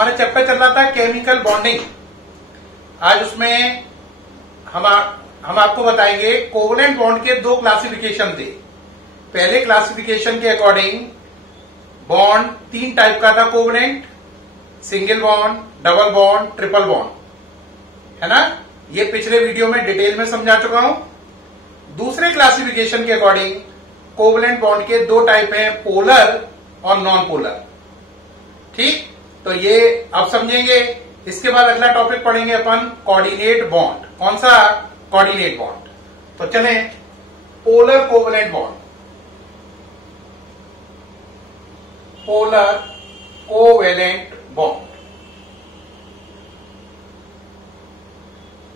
हमारा चैप्टर चल रहा था केमिकल बॉन्डिंग। आज उसमें हम आपको बताएंगे कोवलेंट बॉन्ड के दो क्लासिफिकेशन थे। पहले क्लासिफिकेशन के अकॉर्डिंग बॉन्ड तीन टाइप का था covalent, single bond, double bond, triple bond, है ना। ये पिछले वीडियो में डिटेल में समझा चुका हूं। दूसरे क्लासिफिकेशन के अकॉर्डिंग कोवलेंट बॉन्ड के दो टाइप हैं, पोलर और नॉन पोलर। ठीक, तो ये अब समझेंगे। इसके बाद अगला टॉपिक पढ़ेंगे अपन कोऑर्डिनेट बॉन्ड। कौन सा? Coordinate bond. तो चलें, polar covalent bond. Polar covalent bond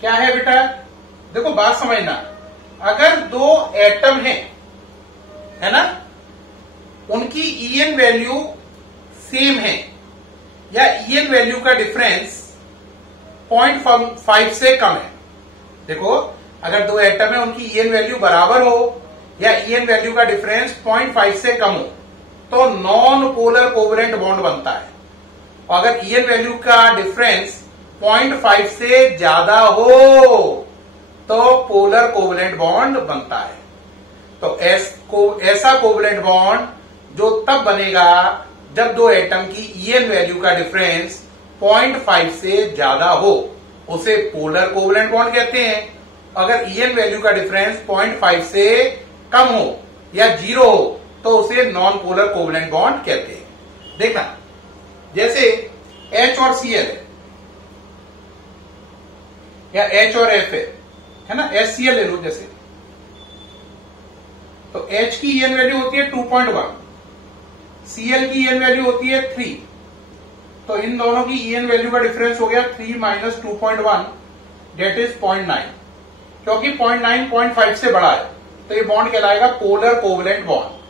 क्या है बेटा? देखो बात समझना। अगर दो एटम हैं, है ना, उनकी ईएन वैल्यू सेम है या ईएन वैल्यू का डिफरेंस 0.5 से कम है। देखो, अगर दो एटम है उनकी ईएन वैल्यू बराबर हो या ईएन वैल्यू का डिफरेंस 0.5 से कम हो तो नॉन पोलर कोवलेंट बॉन्ड बनता है। और अगर ईएन वैल्यू का डिफरेंस 0.5 से ज्यादा हो तो पोलर कोवलेंट बॉन्ड बनता है। तो ऐसा कोवलेंट बॉन्ड जो तब बनेगा जब दो एटम की ईएन वैल्यू का डिफरेंस 0.5 से ज्यादा हो, उसे पोलर कोवलेंट बॉन्ड कहते हैं। अगर ईएन वैल्यू का डिफरेंस 0.5 से कम हो या 0 हो तो उसे नॉन पोलर कोवलेंट बॉन्ड कहते हैं। देखना, जैसे H और Cl है या H और F है ना, HCl ले लो जैसे, तो H की ईएन वैल्यू होती है 2.1, Cl की ईएन वैल्यू होती है 3। तो इन दोनों की ईएन वैल्यू का डिफरेंस हो गया 3 माइनस 2.1 डेट इज 0.9। क्योंकि 0.9 0.5 से बड़ा है तो ये बॉन्ड कहलाएगा polar covalent bond.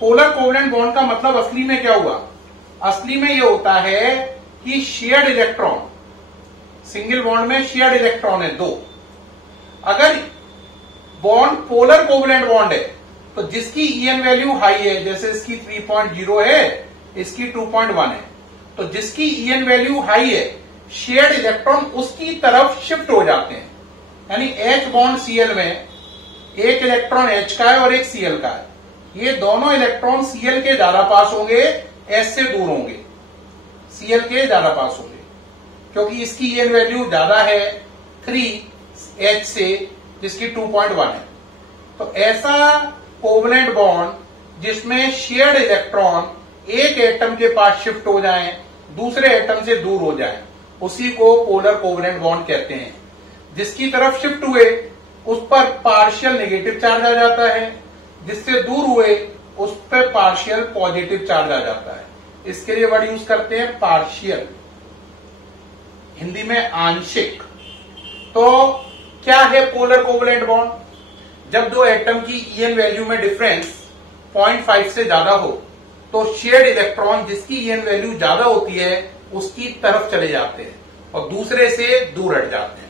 Polar covalent bond का मतलब असली में क्या हुआ? असली में ये होता है कि शेयर्ड इलेक्ट्रॉन, सिंगल बॉन्ड में शेयर्ड इलेक्ट्रॉन है दो। अगर बॉन्ड पोलर कोवलेंट बॉन्ड है तो जिसकी ईएन वैल्यू हाई है, जैसे इसकी 3.0 है, इसकी 2.1 है, तो जिसकी ईएन वैल्यू हाई है शेयर्ड इलेक्ट्रॉन उसकी तरफ शिफ्ट हो जाते हैं। यानी H बॉन्ड Cl में एक इलेक्ट्रॉन H का है और एक Cl का है। ये दोनों इलेक्ट्रॉन Cl के ज्यादा पास होंगे, H से दूर होंगे, Cl के ज्यादा पास होंगे, क्योंकि इसकी ईएन वैल्यू ज्यादा है 3H से, जिसकी 2.1 है। तो ऐसा कोवलेंट बॉन्ड जिसमें शेयर्ड इलेक्ट्रॉन एक एटम के पास शिफ्ट हो जाएं, दूसरे एटम से दूर हो जाएं, उसी को पोलर कोवलेंट बॉन्ड कहते हैं। जिसकी तरफ शिफ्ट हुए उस पर पार्शियल नेगेटिव चार्ज आ जाता है, जिससे दूर हुए उस पर पार्शियल पॉजिटिव चार्ज आ जाता है। इसके लिए वर्ड यूज करते हैं पार्शियल, हिंदी में आंशिक। तो क्या है पोलर कोवलेंट बॉन्ड? जब दो एटम की ईएन वैल्यू में डिफरेंस 0.5 से ज्यादा हो तो शेयर्ड इलेक्ट्रॉन जिसकी ईएन वैल्यू ज्यादा होती है उसकी तरफ चले जाते हैं और दूसरे से दूर हट जाते हैं।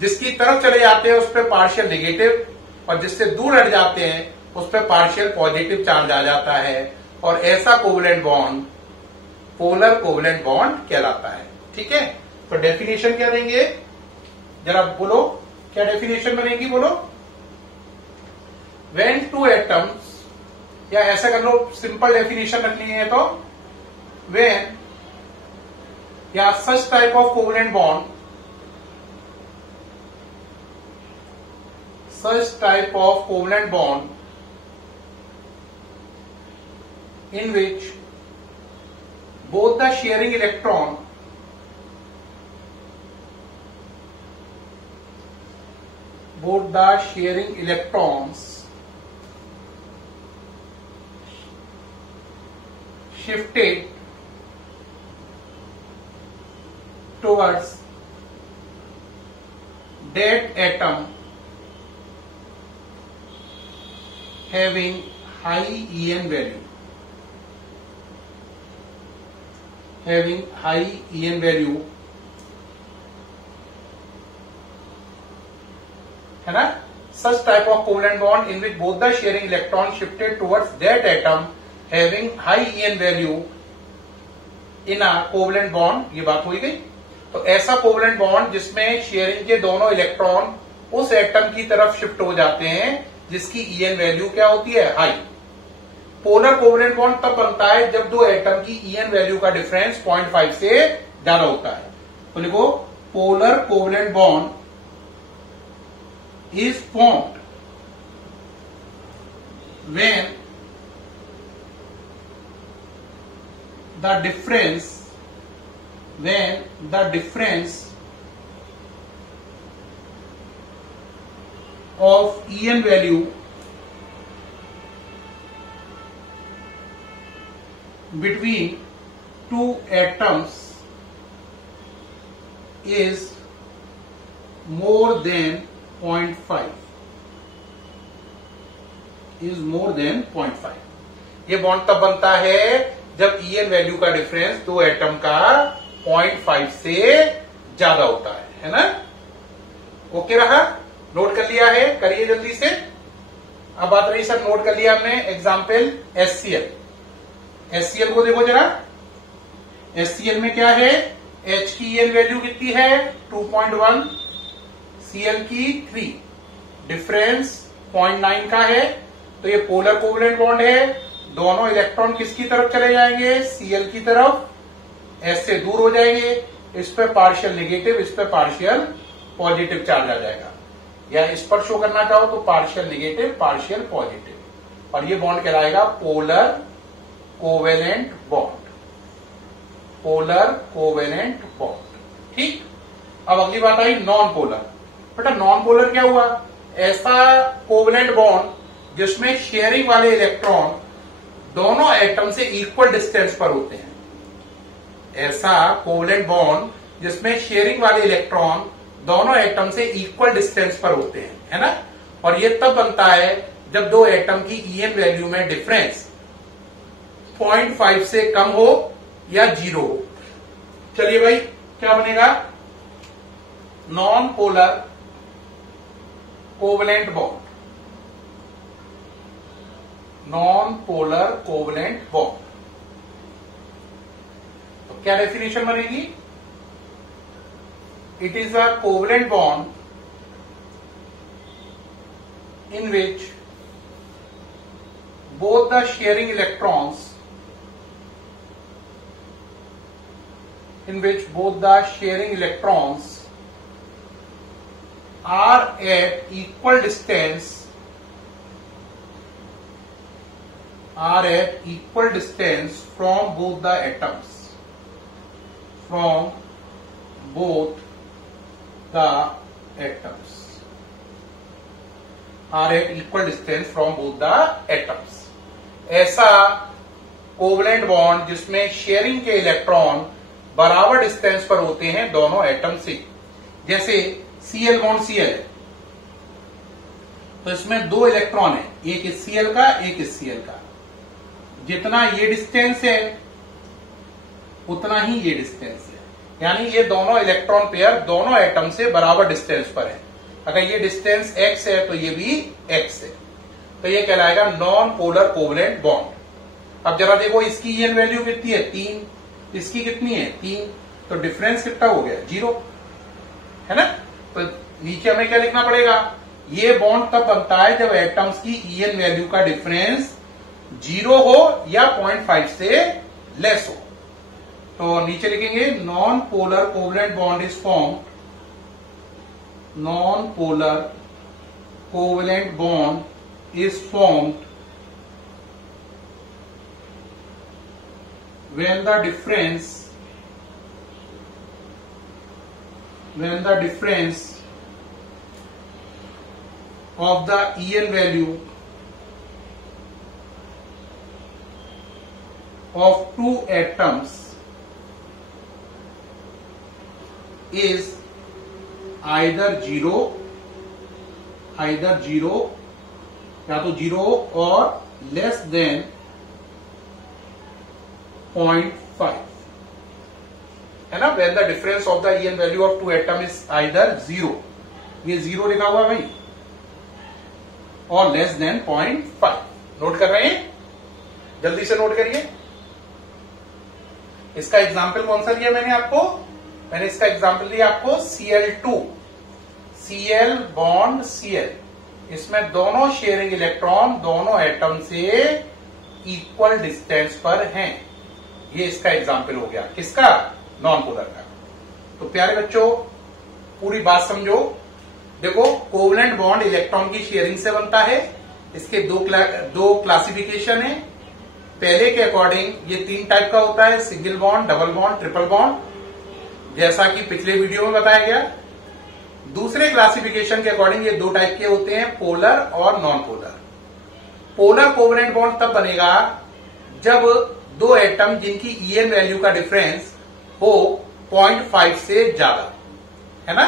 जिसकी तरफ चले जाते हैं उस पर पार्शियल नेगेटिव और जिससे दूर हट जाते हैं उस पर पार्शियल पॉजिटिव चार्ज आ जाता है, और ऐसा covalent bond polar covalent bond कहलाता है। ठीक है, तो डेफिनेशन क्या देंगे जरा बोलो, क्या डेफिनेशन बनेगी बोलो? व्हेन टू एटम्स, या ऐसा कर लो, सिंपल डेफिनेशन रखनी है तो व्हेन या such type of covalent bond, such type of covalent bond in which both the sharing electrons shifted towards that atom having high EN value, है ना। Such type of covalent bond in which both the sharing electron shifted towards that atom having high EN value in a covalent bond, ये बात हो गई। तो ऐसा covalent bond जिसमें sharing के दोनों इलेक्ट्रॉन उस एटम की तरफ शिफ्ट हो जाते हैं जिसकी ईएन वैल्यू क्या होती है, हाई। पोलर कोवलेंट बॉन्ड तब बनता है जब दो एटम की ईएन वैल्यू का डिफरेंस 0.5 से ज्यादा होता है। तो लिखो polar covalent bond is formed when the difference of En value between two atoms is more than 0.5 is more than 0.5। ये बॉन्ड तब बनता है जब ईएन वैल्यू का डिफरेंस दो एटम का 0.5 से ज्यादा होता है ना। ओके रहा, नोट कर लिया है, करिए जल्दी से। अब बात रही सर, नोट कर लिया हमने एग्जाम्पल HCl। HCl को देखो जरा, HCl में क्या है, H की ईएन वैल्यू कितनी है 2.1, Cl की 3, डिफरेंस 0.9 का है। तो ये पोलर कोवलेंट बॉन्ड है, दोनों इलेक्ट्रॉन किसकी तरफ चले जाएंगे, Cl की तरफ, S से दूर हो जाएंगे। इस पे पार्शियल नेगेटिव, इस पे पार्शियल पॉजिटिव चार्ज आ जाएगा, या इस पर शो करना चाहो तो पार्शियल नेगेटिव पार्शियल पॉजिटिव, और ये बॉन्ड कहलाएगा polar covalent bond, polar covalent bond. ठीक, अब अगली बात आई नॉन पोलर। बेटा नॉन पोलर क्या हुआ, ऐसा कोवेलेंट बॉन्ड जिसमें शेयरिंग वाले इलेक्ट्रॉन दोनों एटम से इक्वल डिस्टेंस पर होते हैं। ऐसा कोवेलेंट बॉन्ड जिसमें शेयरिंग वाले इलेक्ट्रॉन दोनों एटम से इक्वल डिस्टेंस पर होते हैं, है ना। और ये तब बनता है जब दो एटम की ईएन वैल्यू में डिफरेंस 0.5 से कम हो या 0 हो। चलिए भाई, क्या बनेगा, non polar covalent bond, non polar covalent bond. तो क्या डेफिनेशन बनेगी, it is a covalent bond in which both the sharing electrons are at equal distance from both the atoms, are at equal distance from both the atoms। ऐसा covalent bond जिसमें sharing के electron बराबर distance पर होते हैं दोनों atom से। जैसे Cl बॉन्ड Cl है, तो इसमें दो इलेक्ट्रॉन है, एक इस Cl का एक इस Cl का। जितना ये डिस्टेंस है उतना ही ये डिस्टेंस है, यानी ये दोनों इलेक्ट्रॉन पेयर दोनों एटम से बराबर डिस्टेंस पर है। अगर ये डिस्टेंस x है तो ये भी x है, तो ये कहलाएगा नॉन पोलर कोवेलेंट बॉन्ड। अब जरा देखो, इसकी ईएन वैल्यू कितनी है 3, इसकी कितनी है 3, तो डिफरेंस कितना हो गया 0, है ना। तो नीचे हमें क्या लिखना पड़ेगा, ये बॉन्ड तब बनता है जब एटम्स की ईएन वैल्यू का डिफरेंस 0 हो या 0.5 से लेस हो। तो नीचे लिखेंगे non polar covalent bond is formed, non polar covalent bond is formed when the difference of the EN value of two atoms is either 0 या तो 0 और less than 0.5, है ना। when the difference of the EN value of two atom is either 0, ये 0 लिखा हुआ भाई, और लेस देन 0.5। नोट कर रहे हैं, जल्दी से नोट करिए। इसका एग्जाम्पल कौन सा दिया मैंने आपको? मैंने इसका एग्जाम्पल दिया आपको Cl2, Cl बॉन्ड Cl। इसमें दोनों शेयरिंग इलेक्ट्रॉन दोनों एटम से इक्वल डिस्टेंस पर हैं। ये इसका एग्जाम्पल हो गया, किसका? नॉन पोलर का। तो प्यारे बच्चों पूरी बात समझो। देखो कोवलेंट बॉन्ड इलेक्ट्रॉन की शेयरिंग से बनता है। इसके दो क्लासिफिकेशन है। पहले के अकॉर्डिंग ये 3 टाइप का होता है, single bond, double bond, triple bond, जैसा कि पिछले वीडियो में बताया गया। दूसरे क्लासिफिकेशन के अकॉर्डिंग ये 2 टाइप के होते हैं, पोलर और non polar. Polar covalent bond तब बनेगा जब 2 एटम जिनकी ईएन वैल्यू का डिफरेंस हो 0.5 से ज्यादा, है ना,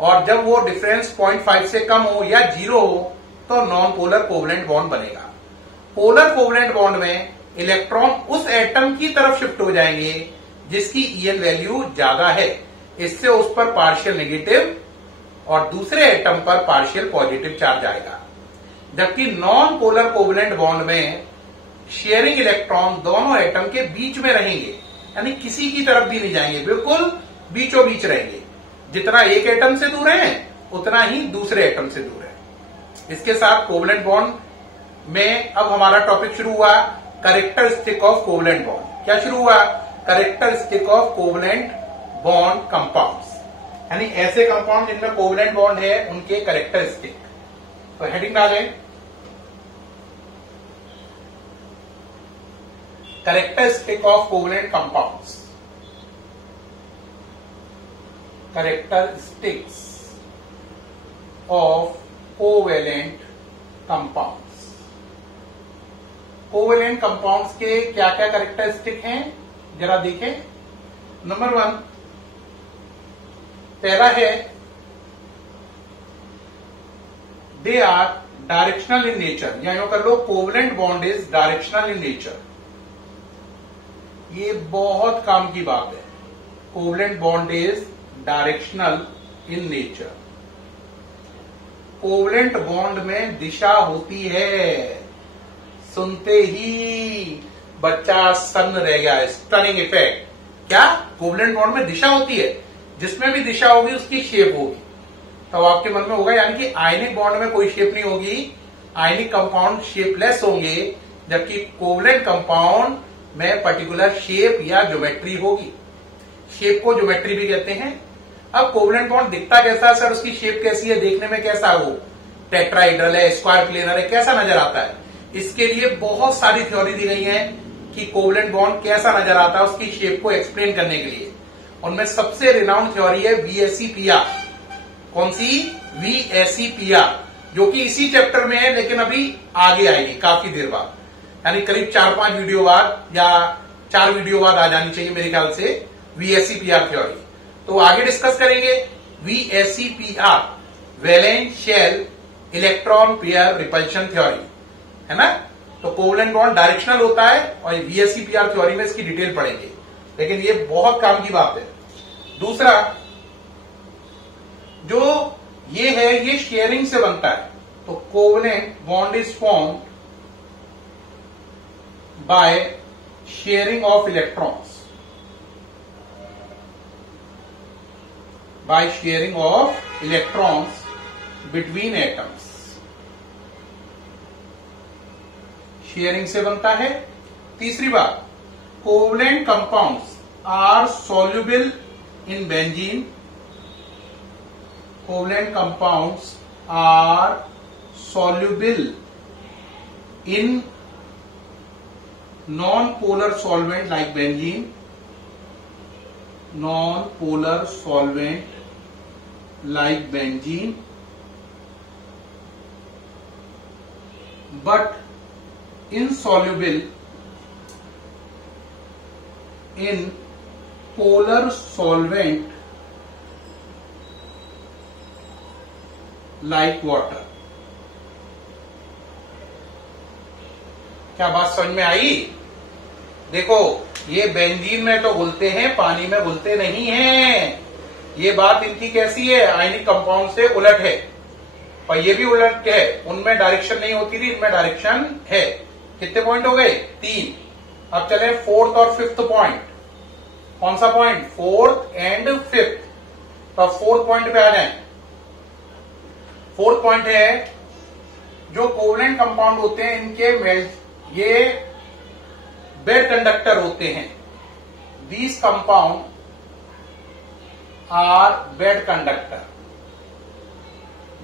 और जब वो डिफरेंस 0.5 से कम हो या 0 हो तो नॉन पोलर कोवलेंट बॉन्ड बनेगा। पोलर कोवलेंट बॉन्ड में इलेक्ट्रॉन उस एटम की तरफ शिफ्ट हो जाएंगे जिसकी ईएन वैल्यू ज्यादा है। इससे उस पर पार्शियल नेगेटिव और दूसरे एटम पर पार्शियल पॉजिटिव चार्ज आएगा। जबकि नॉन पोलर कोवलेंट बॉन्ड में शेयरिंग इलेक्ट्रॉन दोनों एटम के बीच में रहेंगे, यानी किसी की तरफ भी नहीं जाएंगे, बिल्कुल बीचों बीच रहेंगे। जितना एक एटम से दूर है उतना ही दूसरे एटम से दूर है। इसके साथ कोवलेंट बॉन्ड में अब हमारा टॉपिक शुरू हुआ, कैरेक्टरिस्टिक ऑफ कोवलेंट बॉन्ड। क्या शुरू हुआ? Characteristic of covalent bond compounds, यानी ऐसे कंपाउंड जिनमें कोवलेंट बॉन्ड है उनके कैरेक्टरिस्टिक। तो हेडिंग डालें, characteristic of covalent compounds. Characteristics of covalent compounds. Covalent compounds के क्या क्या कैरेक्टरिस्टिक हैं जरा देखें। नंबर 1, पहला है they are directional in nature, या यूं कर लो covalent bond is directional in nature. ये बहुत काम की बात है, covalent bond is directional in nature. Covalent bond में दिशा होती है। सुनते ही बच्चा सन्न रह गया, स्टनिंग इफेक्ट। क्या? कोवेलेंट बॉन्ड में दिशा होती है, जिसमें भी दिशा होगी उसकी शेप होगी। तो आपके मन में होगा यानी कि आयनिक बॉन्ड में कोई शेप नहीं होगी, आयनिक कंपाउंड शेपलेस होंगे, जबकि कोवेलेंट कंपाउंड में पर्टिकुलर शेप या ज्योमेट्री होगी। शेप को ज्योमेट्री भी कहते हैं। अब कोवेलेंट बॉन्ड दिखता कैसा है सर, उसकी शेप कैसी है, देखने में कैसा है, वो टेट्राहेड्रल है, स्क्वायर प्लेनर है, कैसा नजर आता है? इसके लिए बहुत सारी थ्योरी दी गई है कि कोवेलेंट बॉन्ड कैसा नजर आता है, उसकी शेप को एक्सप्लेन करने के लिए। उनमें सबसे रिनाउंड थ्योरी है VSEPR। कौन सी? VSEPR, जो कि इसी चैप्टर में है लेकिन अभी आगे आएगी काफी देर बाद, यानी करीब 4-5 वीडियो बाद या 4 वीडियो बाद आ जानी चाहिए मेरे ख्याल से VSEPR थ्योरी। तो आगे डिस्कस करेंगे VSEPR, valence shell electron pair repulsion theory, है ना। तो कोवेलेंट बॉन्ड डायरेक्शनल होता है और VSEPR थ्योरी में इसकी डिटेल पढ़ेंगे, लेकिन ये बहुत काम की बात है। दूसरा जो ये है, ये शेयरिंग से बनता है। तो covalent bond is form by sharing of electrons, by sharing of electrons between atoms। Sharing से बनता है। तीसरी बात, covalent compounds are soluble in benzene। Covalent compounds are soluble in non-polar solvent like benzene, non-polar solvent like benzene, but insoluble in polar solvent like water। क्या बात समझ में आई? देखो ये बेंजीन में तो घुलते हैं, पानी में घुलते नहीं हैं। ये बात इनकी कैसी है? आयनिक कंपाउंड से उलट है। और ये भी उलट है, उनमें डायरेक्शन नहीं होती थी, इनमें डायरेक्शन है। कितने पॉइंट हो गए? 3। अब चले 4th और 5th पॉइंट। कौन सा पॉइंट? Fourth and fifth. तो फोर्थ पॉइंट पे आ जाए। फोर्थ पॉइंट है जो कोवलेंट कंपाउंड होते हैं इनके ये बेड कंडक्टर होते हैं। These compound are bad conductor,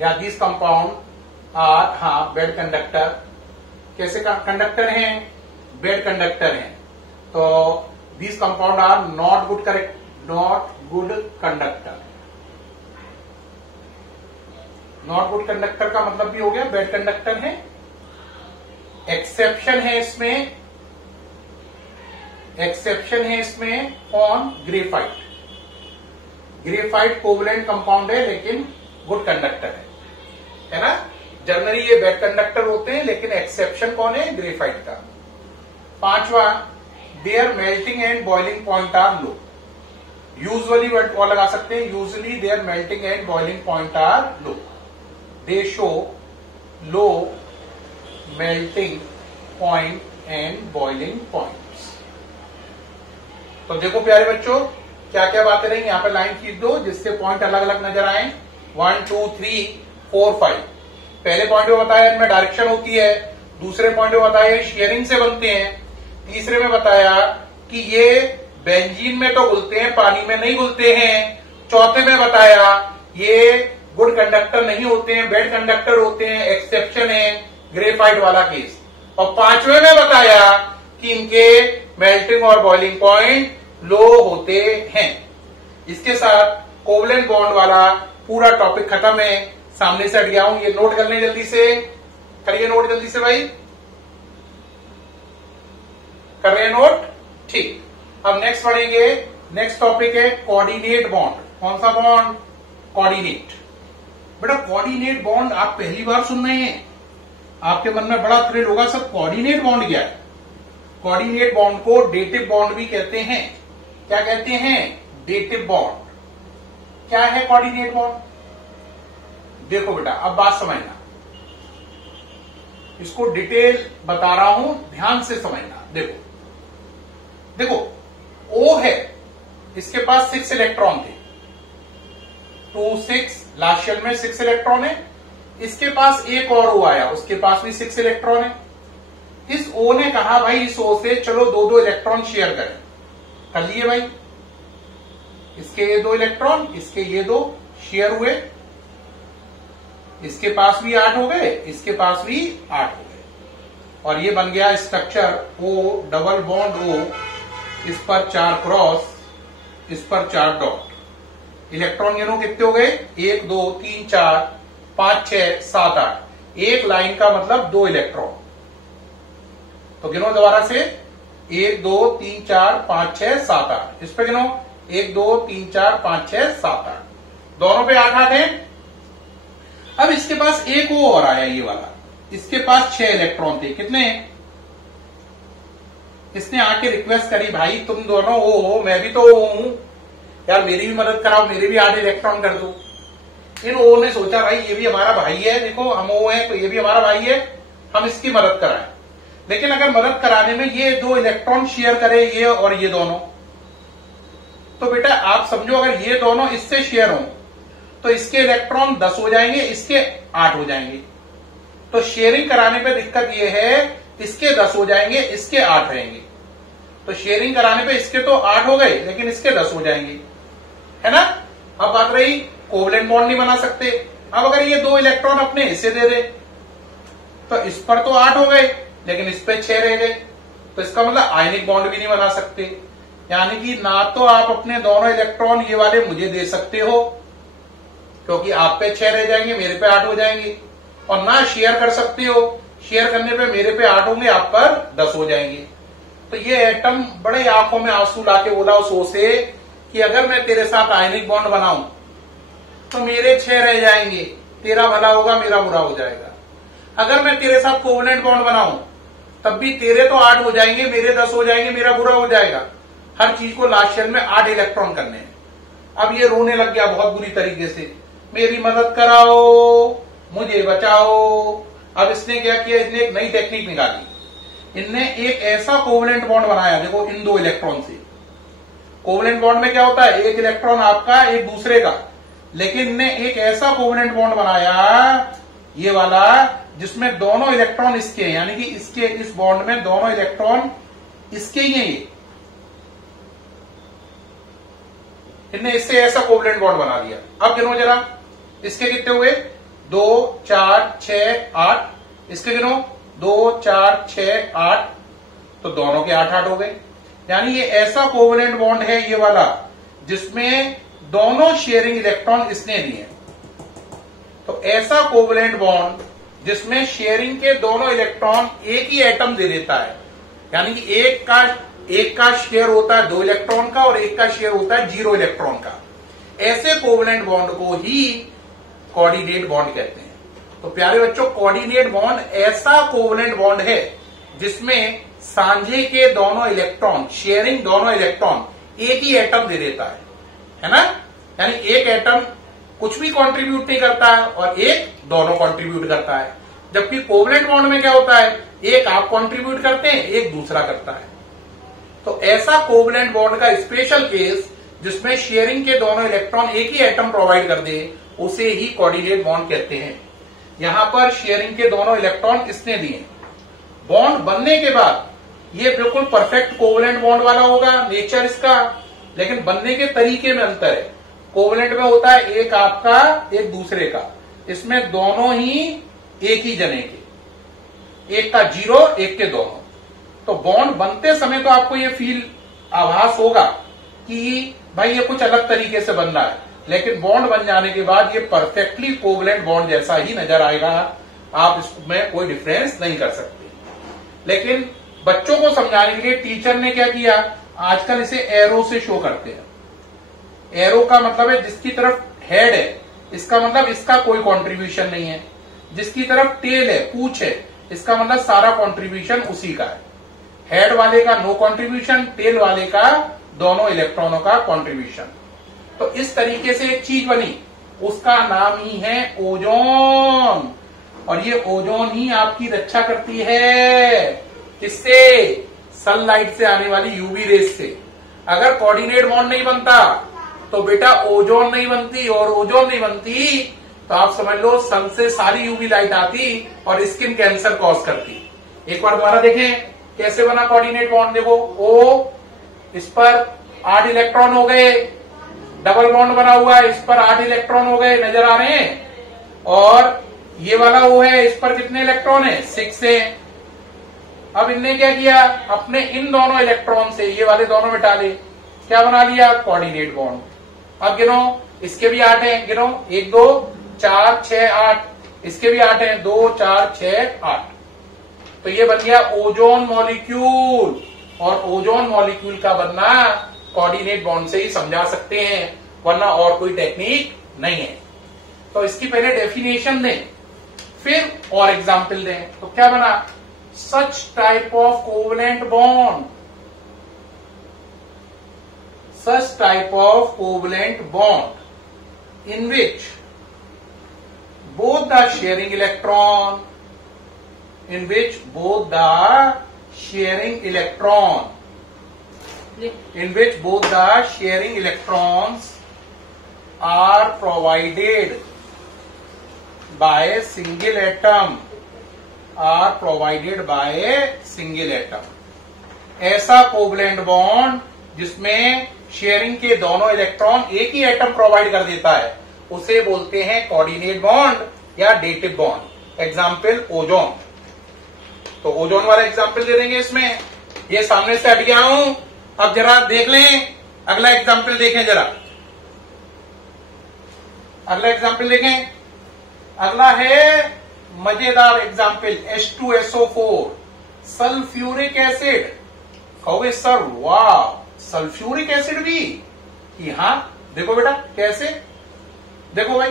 या these compound are bad conductor. कैसे कंडक्टर हैं? बेड कंडक्टर हैं। तो these compound are not good conductor. Not good conductor का मतलब भी हो गया बेड कंडक्टर है। एक्सेप्शन है इसमें कौन? ग्रेफाइट। ग्रेफाइट कोवलेंट कंपाउंड है लेकिन गुड कंडक्टर है ना। जनरली ये बेड कंडक्टर होते हैं, लेकिन एक्सेप्शन कौन है? ग्रेफाइट का। पांचवा, their melting and boiling point are low. Usually word लगा सकते हैं, usually their melting and boiling point are low. They show low melting point and boiling points. तो देखो प्यारे बच्चों, क्या क्या बातें रही, यहां पर लाइन खींच दो जिससे पॉइंट अलग अलग नजर आए। 1 2 3 4 5। पहले पॉइंट में बताया इनमें डायरेक्शन होती है, दूसरे पॉइंट में बताया शेयरिंग से बनते हैं, तीसरे में बताया कि ये बेंजीन में तो घुलते हैं, पानी में नहीं घुलते हैं, चौथे में बताया ये गुड कंडक्टर नहीं होते हैं, बेड कंडक्टर होते हैं, एक्सेप्शन है ग्रेफाइट वाला केस, और पांचवे में बताया कि इनके मेल्टिंग और बॉइलिंग पॉइंट लो होते हैं। इसके साथ कोवलेंट बॉन्ड वाला पूरा टॉपिक खत्म है। सामने से हट गया हूं, ये नोट कर लें जल्दी से, करिए नोट जल्दी से भाई, कर रहे हैं नोट? ठीक। अब नेक्स्ट पढ़ेंगे, नेक्स्ट टॉपिक है कोऑर्डिनेट बॉन्ड। कौन सा बॉन्ड? कोऑर्डिनेट। बेटा कोऑर्डिनेट बॉन्ड आप पहली बार सुन रहे हैं, आपके मन में बड़ा थ्रिल होगा, सब कोऑर्डिनेट बॉन्ड क्या है? कोऑर्डिनेट बॉन्ड को डेटिव बॉन्ड भी कहते हैं। क्या कहते हैं? Dative bond. क्या है कोऑर्डिनेट बॉन्ड? देखो बेटा, अब बात समझना, इसको डिटेल बता रहा हूं, ध्यान से समझना। देखो O है, इसके पास 6 इलेक्ट्रॉन थे, 2 6, लास्ट शेल में 6 इलेक्ट्रॉन है। इसके पास एक और O आया, उसके पास भी 6 इलेक्ट्रॉन है। इस O ने कहा भाई इस O से चलो 2-2 इलेक्ट्रॉन शेयर करें, कर लिए भाई। इसके ये 2 इलेक्ट्रॉन, इसके ये 2 शेयर हुए, इसके पास भी 8 हो गए, इसके पास भी 8 हो गए, और ये बन गया structure O double bond O। इस पर 4 क्रॉस, इस पर 4 डॉट। इलेक्ट्रॉन गिनो कितने हो गए? 1 2 3 4 5 6 7 8। एक लाइन का मतलब 2 इलेक्ट्रॉन। तो गिनो दोबारा से, 1 2 3 4 5 6 7 8। इस पे गिनो, 1 2 3 4 5 6 7 8। दोनों पे 8 8 है। अब इसके पास एक वो और आया, ये वाला, इसके पास 6 इलेक्ट्रॉन थे। कितने? इसने आके रिक्वेस्ट करी, भाई तुम दोनों वो हो, मैं भी तो वो हूं यार, मेरी भी मदद कराओ, मेरे भी 8 इलेक्ट्रॉन कर दो। इन ओ ने सोचा भाई ये भी हमारा भाई है, देखो हम वो हैं तो ये भी हमारा भाई है, हम इसकी मदद कराएं। लेकिन अगर मदद कराने में ये 2 इलेक्ट्रॉन शेयर करे, ये और ये दोनों, तो बेटा आप समझो अगर ये दोनों इससे शेयर हों तो इसके इलेक्ट्रॉन 10 हो जाएंगे, इसके 8 हो जाएंगे। तो शेयरिंग कराने पे दिक्कत ये है, इसके 10 हो जाएंगे, इसके 8 रहेंगे। तो शेयरिंग कराने पे इसके तो 8 हो गए, लेकिन इसके 10 हो जाएंगे, है ना। अब बात रही कोवलेंट बॉन्ड नहीं बना सकते। अब अगर ये 2 इलेक्ट्रॉन अपने हिस्से दे दे तो इस पर तो 8 हो गए, लेकिन इस पे 6 रह गए, तो इसका मतलब आयनिक बॉन्ड भी नहीं बना सकते। यानी कि ना तो आप अपने दोनों इलेक्ट्रॉन ये वाले मुझे दे सकते हो, क्योंकि आप पे 6 रह जाएंगे, मेरे पे 8 हो जाएंगे, और ना शेयर कर सकते हो, शेयर करने पे मेरे पे 8 होंगे, आप पर 10 हो जाएंगे। तो ये एटम बड़े आंखों में आंसू लाके बोला उस O से कि अगर मैं तेरे साथ आयनिक बॉन्ड बनाऊं तो मेरे 6 रह जाएंगे, तेरा भला होगा, मेरा बुरा हो जाएगा। अगर मैं तेरे साथ कोवलेंट बॉन्ड बनाऊं तब भी तेरे तो 8 हो जाएंगे, मेरे 10 हो जाएंगे, मेरा बुरा हो जाएगा। हर चीज को लास्ट शेल में 8 इलेक्ट्रॉन करने हैं। अब ये रोने लग गया बहुत बुरी तरीके से, मेरी मदद कराओ, मुझे बचाओ। अब इसने क्या किया, इसने एक नई टेक्निक निकाली। इनने एक ऐसा कोवलेंट बॉन्ड बनाया, देखो इन 2 इलेक्ट्रॉन से कोवेलेंट बॉन्ड में क्या होता है, एक इलेक्ट्रॉन आपका एक दूसरे का, लेकिन ने एक ऐसा कोवेलेंट बॉन्ड बनाया ये वाला जिसमें दोनों इलेक्ट्रॉन इसके हैं, यानी कि इसके इस बॉन्ड में दोनों इलेक्ट्रॉन इसके ही हैं। इनने इससे ऐसा कोवेलेंट बॉन्ड बना दिया। अब गिनो जरा, इसके कितने हुए, 2 4 6 8, इसके गिनो 2 4 6 8, तो दोनों के 8 8 हो गए। यानी ये ऐसा कोवेलेंट बॉन्ड है ये वाला जिसमें दोनों शेयरिंग इलेक्ट्रॉन इसने दिए। तो ऐसा कोवेलेंट बॉन्ड जिसमें शेयरिंग के दोनों इलेक्ट्रॉन एक ही एटम दे देता है, यानी कि एक का शेयर होता है 2 इलेक्ट्रॉन का और एक का शेयर होता है 0 इलेक्ट्रॉन का, ऐसे कोवेलेंट बॉन्ड को ही कोऑर्डिनेट बॉन्ड कहते हैं। तो प्यारे बच्चों, कोऑर्डिनेट बॉन्ड ऐसा कोवेलेंट बॉन्ड है जिसमें सांझे के दोनों इलेक्ट्रॉन, शेयरिंग दोनों इलेक्ट्रॉन एक ही एटम दे देता है ना। यानी एक एटम कुछ भी कंट्रीब्यूट नहीं करता है और एक दोनों कंट्रीब्यूट करता है। जबकि कोवेलेंट बॉन्ड में क्या होता है, एक आप कंट्रीब्यूट करते हैं, एक दूसरा करता है। तो ऐसा कोवेलेंट बॉन्ड का स्पेशल केस जिसमें शेयरिंग के दोनों इलेक्ट्रॉन एक ही एटम प्रोवाइड कर दे, उसे ही कोऑर्डिनेट बॉन्ड कहते हैं। यहां पर शेयरिंग के दोनों इलेक्ट्रॉन इसने दिए। बॉन्ड बनने के बाद ये बिल्कुल परफेक्ट कोवेलेंट बॉन्ड वाला होगा नेचर इसका, लेकिन बनने के तरीके में अंतर है। कोवेलेंट में होता है एक आपका एक दूसरे का, इसमें दोनों ही एक ही जने के, एक का 0 एक के दोनों। तो बॉन्ड बनते समय तो आपको ये फील आभास होगा कि भाई ये कुछ अलग तरीके से बन रहा है, लेकिन बॉन्ड बन जाने के बाद ये परफेक्टली कोवेलेंट बॉन्ड जैसा ही नजर आएगा, आप इसमें कोई डिफरेंस नहीं कर सकते। लेकिन बच्चों को समझाने के लिए टीचर ने क्या किया, आजकल इसे एरो से शो करते हैं। एरो का मतलब है जिसकी तरफ हेड है, इसका मतलब इसका कोई कंट्रीब्यूशन नहीं है, जिसकी तरफ टेल है, पूंछ है, इसका मतलब सारा कंट्रीब्यूशन उसी का है। हेड वाले का नो कंट्रीब्यूशन, टेल वाले का दोनों इलेक्ट्रॉनों का कंट्रीब्यूशन। तो इस तरीके से एक चीज बनी, उसका नाम ही है ओजोन। और ये ओजोन ही आपकी रक्षा करती है, किससे, सनलाइट से आने वाली यूवी रेस से। अगर कोऑर्डिनेट बॉन्ड नहीं बनता तो बेटा ओजोन नहीं बनती, और ओजोन नहीं बनती तो आप समझ लो सन से सारी यूवी लाइट आती और स्किन कैंसर कॉज करती। एक बार दोबारा देखें कैसे बना कोऑर्डिनेट बॉन्ड। देखो ओ, इस पर 8 इलेक्ट्रॉन हो गए, डबल बॉन्ड बना हुआ है, इस पर 8 इलेक्ट्रॉन हो गए, नजर आ रहे हैं। और ये वाला वो है, इस पर कितने इलेक्ट्रॉन है, 6 है। अब इनने क्या किया, अपने इन दोनों इलेक्ट्रॉन से ये वाले दोनों मिटा ले, क्या बना लिया, कोऑर्डिनेट बॉन्ड। अब गिनो, इसके भी 8 है, गिनो 1 2 4 6 8, इसके भी 8 है, 2 4 6 8। तो ये बन गया ओजोन मॉलिक्यूल। और ओजोन मॉलिक्यूल का बनना कोऑर्डिनेट बॉन्ड से ही समझा सकते हैं, वरना और कोई टेक्निक नहीं है। तो इसकी पहले डेफिनेशन दें, फिर और एग्जाम्पल दें। तो क्या बना, such type of covalent bond, such type of covalent bond in which both the sharing electron, in which both the sharing electron, in which both the sharing electrons are provided by a single atom, are provided by a single atom। ऐसा covalent bond जिसमें sharing के दोनों electron एक ही atom provide कर देता है, उसे बोलते हैं कोऑर्डिनेट बॉन्ड या डेटिव बॉन्ड। Example ozone. तो ओजोन वाला एग्जाम्पल दे देंगे इसमें। ये सामने से हट गया हूं, अब जरा देख लें, अगला एग्जाम्पल देखें जरा, अगला एग्जाम्पल देखें। अगला है मजेदार एग्जाम्पल, H2SO4 सल्फ्यूरिक एसिड। कहोगे सर वाह, सल्फ्यूरिक एसिड भी, कि हाँ देखो बेटा कैसे, देखो भाई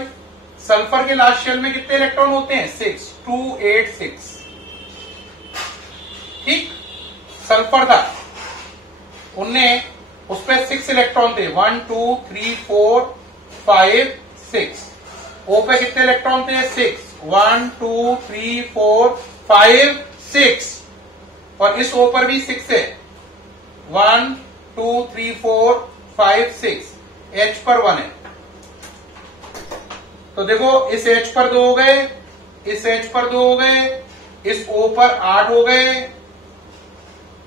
सल्फर के लास्ट शेल में कितने इलेक्ट्रॉन होते हैं, 6 2 8 6। ठीक, सल्फर था, उनने उस पर 6 इलेक्ट्रॉन थे, 1 2 3 4 5 6। ओ पे कितने इलेक्ट्रॉन थे, 6 1 2 3 4 5 6। और इस ओ पर भी 6 है, 1 2 3 4 5, 6, H पर 1 है। तो देखो इस H पर 2 हो गए, इस H पर 2 हो गए, इस O पर 8 हो गए,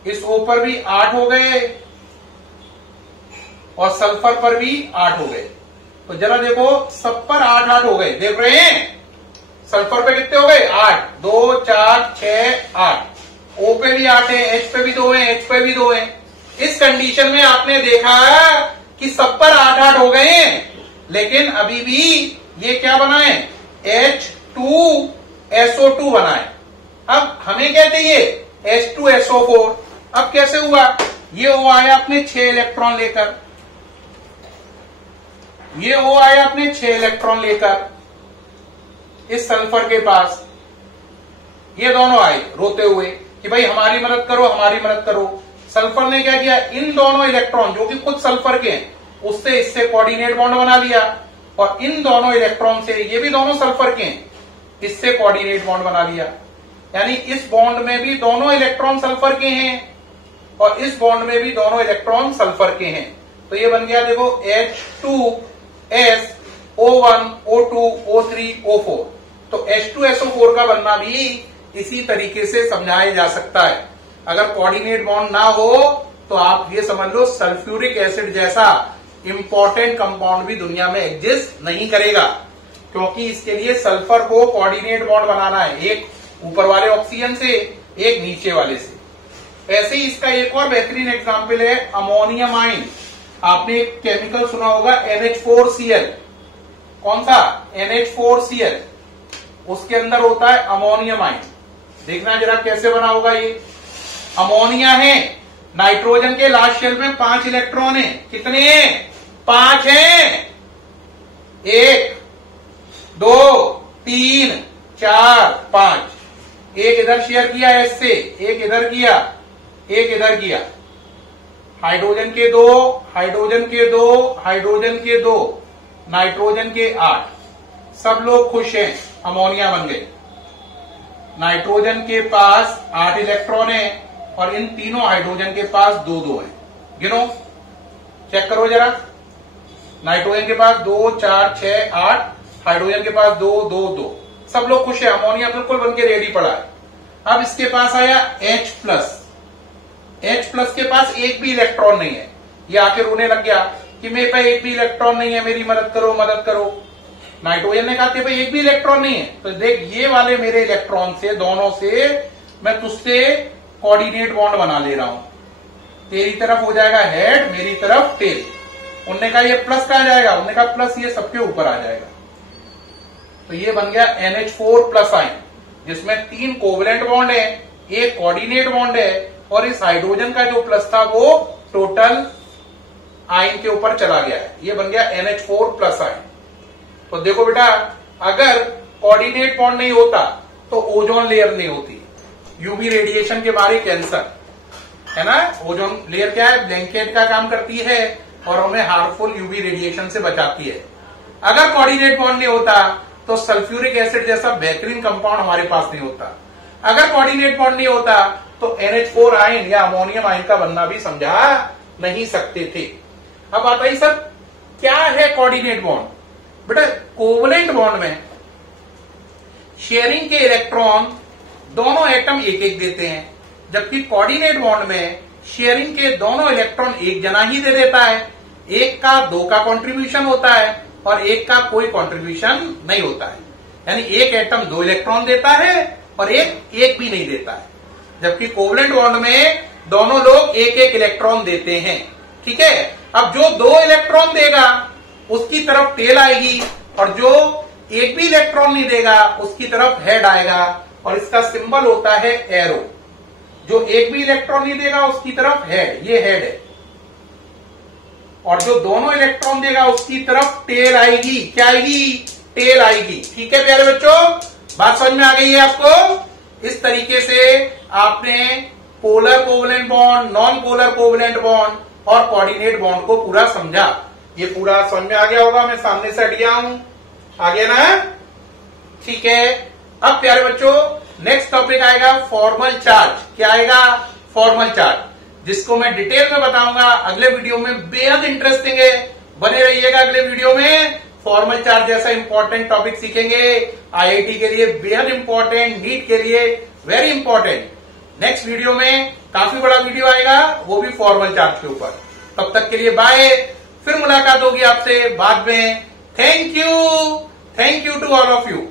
इस O पर भी 8 हो गए और सल्फर पर भी 8 हो गए। तो जरा देखो सब पर 8-8 हो गए, देख रहे हैं? सल्फर पे कितने हो गए? 8, 2, 4, 6, 8। O पे भी 8 है, H पे भी 2 है, H पे भी 2 है। इस कंडीशन में आपने देखा कि सब पर 8-8 हो गए हैं, लेकिन अभी भी ये क्या बना है? H2SO2 बना है। अब हमें क्या चाहिए? H2SO4। अब कैसे हुआ? ये O आया अपने 6 इलेक्ट्रॉन लेकर, ये O आया अपने 6 इलेक्ट्रॉन लेकर इस सल्फर के पास। ये दोनों आए रोते हुए कि भाई हमारी मदद करो, हमारी मदद करो। सल्फर ने क्या किया? इन दोनों इलेक्ट्रॉन जो कि खुद सल्फर के हैं उससे इससे कोऑर्डिनेट बॉन्ड बना लिया, और इन दोनों इलेक्ट्रॉन से, ये भी दोनों सल्फर के हैं, इससे कोऑर्डिनेट बॉन्ड बना लिया। यानी इस बॉन्ड में भी दोनों इलेक्ट्रॉन सल्फर के हैं और इस बॉन्ड में भी दोनों इलेक्ट्रॉन सल्फर के हैं। तो ये बन गया देखो H2SO1 O2 O3 O4। तो H2SO4 का बनना भी इसी तरीके से समझाया जा सकता है। अगर कोऑर्डिनेट बॉन्ड ना हो तो आप ये समझ लो सल्फ्यूरिक एसिड जैसा इंपॉर्टेंट कंपाउंड भी दुनिया में एग्जिस्ट नहीं करेगा, क्योंकि इसके लिए सल्फर को कोऑर्डिनेट बॉन्ड बनाना है, एक ऊपर वाले ऑक्सीजन से, एक नीचे वाले से। ऐसे ही इसका एक और बेहतरीन एग्जाम्पल है अमोनियम आयन। आपने एक केमिकल सुना होगा NH4Cl। कौन सा? NH4Cl। उसके अंदर होता है अमोनियम आयन। देखना जरा कैसे बना होगा ये। अमोनिया है, नाइट्रोजन के लास्ट शेल में 5 इलेक्ट्रॉन है। कितने हैं? 5 हैं। 1, 2, 3, 4, 5। एक इधर शेयर किया S से, एक इधर किया, एक इधर किया। हाइड्रोजन के 2, हाइड्रोजन के 2, हाइड्रोजन के 2, नाइट्रोजन के 8। सब लोग खुश हैं, अमोनिया बन गए। नाइट्रोजन के पास 8 इलेक्ट्रॉन है और इन तीनों हाइड्रोजन के पास 2-2 है। गिनो, चेक करो जरा। नाइट्रोजन के पास 2, 4, 6, 8, हाइड्रोजन के पास 2, 2, 2। सब लोग खुश है, अमोनिया बिल्कुल बनके रेडी पड़ा है। अब इसके पास आया H+। H+ के पास एक भी इलेक्ट्रॉन नहीं है। ये आके रोने लग गया कि मेरे पास एक भी इलेक्ट्रॉन नहीं है, मेरी मदद करो, मदद करो। नाइट्रोजन ने कहा कि भाई एक भी इलेक्ट्रॉन नहीं है, तो देख ये वाले मेरे इलेक्ट्रॉन से, दोनों से मैं तुझसे कोऑर्डिनेट बॉन्ड बना ले रहा हूं। तेरी तरफ हो जाएगा हेड, मेरी तरफ टेल। उनने कहा ये प्लस कहां जाएगा? उन्होंने कहा प्लस ये सबके ऊपर आ जाएगा। तो ये बन गया NH4+ आयन, जिसमें 3 कोवलेंट बॉन्ड है, एक कोऑर्डिनेट बॉन्ड है, और इस हाइड्रोजन का जो प्लस था वो टोटल आयन के ऊपर चला गया है। ये बन गया NH4+ आयन। तो देखो बेटा, अगर कोऑर्डिनेट बॉन्ड नहीं होता तो ओजोन लेयर नहीं होती। यूवी रेडिएशन के बारे कैंसर है ना, ओजोन लेयर क्या है? ब्लैंकेट का काम करती है और हमें हार्मफुल यूवी रेडिएशन से बचाती है। अगर कोऑर्डिनेट बॉन्ड नहीं होता तो सल्फ्यूरिक एसिड जैसा बेहतरीन कंपाउंड हमारे पास नहीं होता। अगर कोऑर्डिनेट बॉन्ड नहीं होता तो NH4 आयन या अमोनियम आयन का बनना भी समझा नहीं सकते थे। अब आता ही सर क्या है कोऑर्डिनेट बॉन्ड? बेटा कोवलेंट बॉन्ड में शेयरिंग के इलेक्ट्रॉन दोनों एटम एक एक देते हैं, जबकि कोऑर्डिनेट बॉन्ड में शेयरिंग के दोनों इलेक्ट्रॉन एक जना ही दे देता है। एक का 2 का कंट्रीब्यूशन होता है और एक का कोई कंट्रीब्यूशन नहीं होता है। यानी एक एटम 2 इलेक्ट्रॉन देता है और एक भी नहीं देता है, जबकि कोवलेंट बॉन्ड में दोनों लोग एक एक इलेक्ट्रॉन देते हैं। ठीक है। अब जो 2 इलेक्ट्रॉन देगा उसकी तरफ टेल आएगी और जो एक भी इलेक्ट्रॉन नहीं देगा उसकी तरफ हेड आएगा, और इसका सिंबल होता है एरो। जो एक भी इलेक्ट्रॉन नहीं देगा उसकी तरफ हेड, ये हेड है, और जो दोनों इलेक्ट्रॉन देगा उसकी तरफ टेल आएगी। क्या आएगी? टेल आएगी। ठीक है प्यारे बच्चों, बात समझ में आ गई है आपको? इस तरीके से आपने polar covalent bond, non polar covalent bond और कोऑर्डिनेट बॉन्ड को पूरा समझा। ये पूरा समझ में आ गया होगा, मैं सामने से हटिया हूं, आ गया ना? ठीक है। अब प्यारे बच्चों नेक्स्ट टॉपिक आएगा फॉर्मल चार्ज। क्या आएगा? फॉर्मल चार्ज, जिसको मैं डिटेल में बताऊंगा अगले वीडियो में। बेहद इंटरेस्टिंग है, बने रहिएगा अगले वीडियो में। फॉर्मल चार्ज जैसा इंपॉर्टेंट टॉपिक सीखेंगे, आईआईटी के लिए बेहद इंपॉर्टेंट, नीट के लिए वेरी इंपॉर्टेंट। नेक्स्ट वीडियो में काफी बड़ा वीडियो आएगा, वो भी फॉर्मल चार्ज के ऊपर। तब तक के लिए बाय, फिर मुलाकात होगी आपसे बाद में। Thank you to all of you.